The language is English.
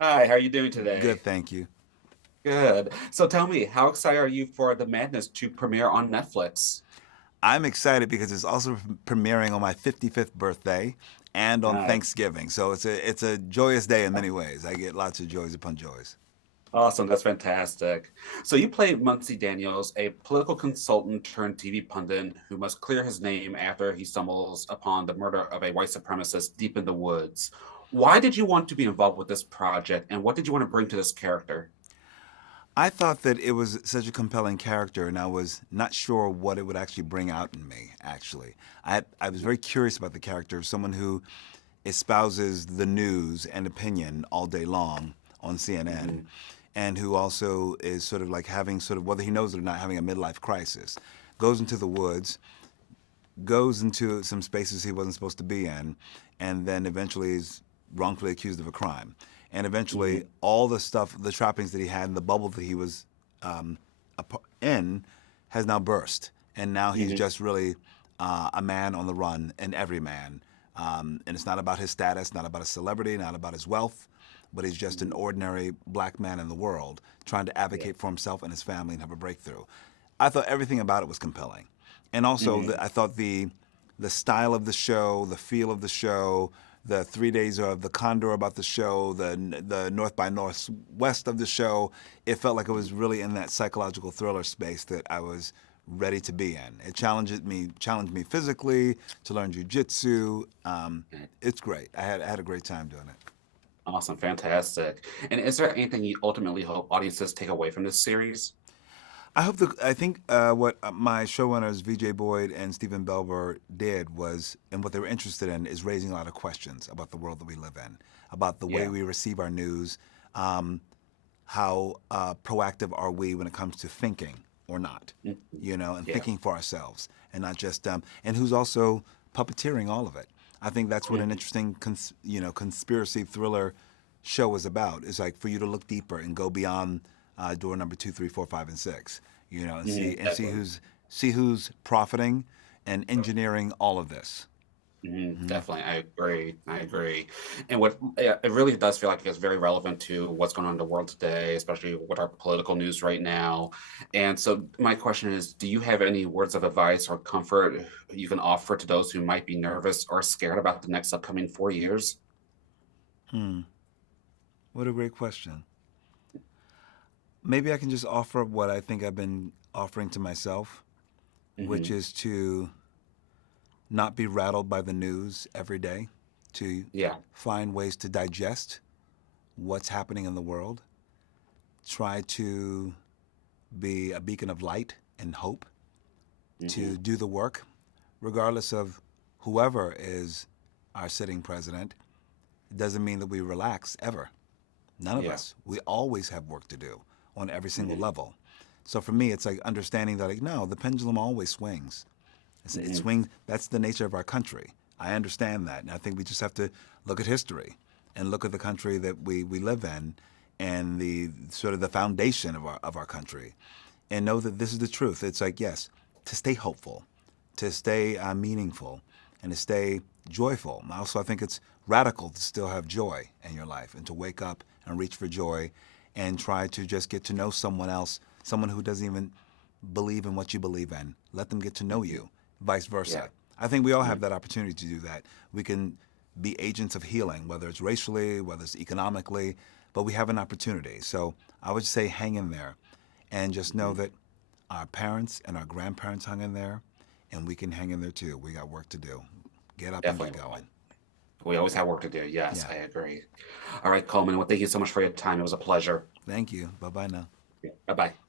Hi, how are you doing today? Good, thank you. Good. So tell me, how excited are you for The Madness to premiere on Netflix? I'm excited because it's also premiering on my 55th birthday and on Nice. Thanksgiving. So it's a joyous day in many ways. I get lots of joys upon joys. Awesome, that's fantastic. So you played Muncie Daniels, a political consultant turned TV pundit who must clear his name after he stumbles upon the murder of a white supremacist deep in the woods. Why did you want to be involved with this project, and what did you want to bring to this character? I thought that it was such a compelling character, and I was not sure what it would actually bring out in me. Actually, I was very curious about the character of someone who espouses the news and opinion all day long on CNN, Mhm. and who also is sort of like having sort of whether he knows it or not having a midlife crisis, goes into the woods, goes into some spaces he wasn't supposed to be in, and then eventually is wrongfully accused of a crime. And eventually, Mhm. all the stuff, the trappings that he had, and the bubble that he was in, has now burst. And now he's Mhm. just really a man on the run, an everyman. And it's not about his status, not about his celebrity, not about his wealth, but he's just an Mhm. ordinary black man in the world trying to Yeah. advocate for himself and his family and have a breakthrough. I thought everything about it was compelling, and also Mhm. I thought the style of the show, the feel of the show, the 3 days of the Condor about the show, the North by Northwest of the show. It felt like it was really in that psychological thriller space that I was ready to be in. It challenged me physically to learn jujitsu. It's great. I had a great time doing it. Awesome, fantastic. And is there anything you ultimately hope audiences take away from this series? I think what my showrunners VJ Boyd and Stephen Belber did was, and what they were interested in, is raising a lot of questions about the world that we live in, about the way Yeah. we receive our news, um, how proactive are we when it comes to thinking or not, Mhm. and Yeah. thinking for ourselves, and not just, and who's also puppeteering all of it. I think that's what an Mhm. interesting, conspiracy thriller show is about. Is like for you to look deeper and go beyond door number two, three, four, five, and six. And see Mhm. Definitely. who's profiting and engineering all of this. Mm-hmm. Definitely. I agree. I agree. And what yeah, it really does feel like it's very relevant to what's going on in the world today, especially with our political news right now. And so my question is, do you have any words of advice or comfort you can offer to those who might be nervous or scared about the next upcoming 4 years? Hmm. What a great question. Maybe I can just offer what I think I've been offering to myself, which Hmm. is to not be rattled by the news every day, to Yeah. find ways to digest what's happening in the world, try to be a beacon of light and hope, to Hmm. do the work, regardless of whoever is our sitting president. It doesn't mean that we relax ever. None of Yeah. us. We always have work to do on every single Hmm. level. So for me, it's like understanding that, like, no, the pendulum always swings. It Hmm. swings. That's the nature of our country. I understand that. And I think we just have to look at history and look at the country that we live in and the sort of the foundation of our country and know that this is the truth. It's like, yes, to stay hopeful, to stay meaningful, and to stay joyful. Also, I think it's radical to still have joy in your life and to wake up and reach for joy and try to just get to know someone else, someone who doesn't even believe in what you believe in. Let them get to know Hmm. you, vice Yeah. versa. I think we all Mhm. have that opportunity to do that. We can be agents of healing, whether it's racially, whether it's economically, but we have an opportunity. So I would say hang in there and just know Mhm. that our parents and our grandparents hung in there, and we can hang in there too. We got work to do. Get up and get Definitely. going. We always have work to do. Yes, Yeah. I agree. All right, Coleman. Well, thank you so much for your time. It was a pleasure. Thank you. Bye bye now. Bye bye.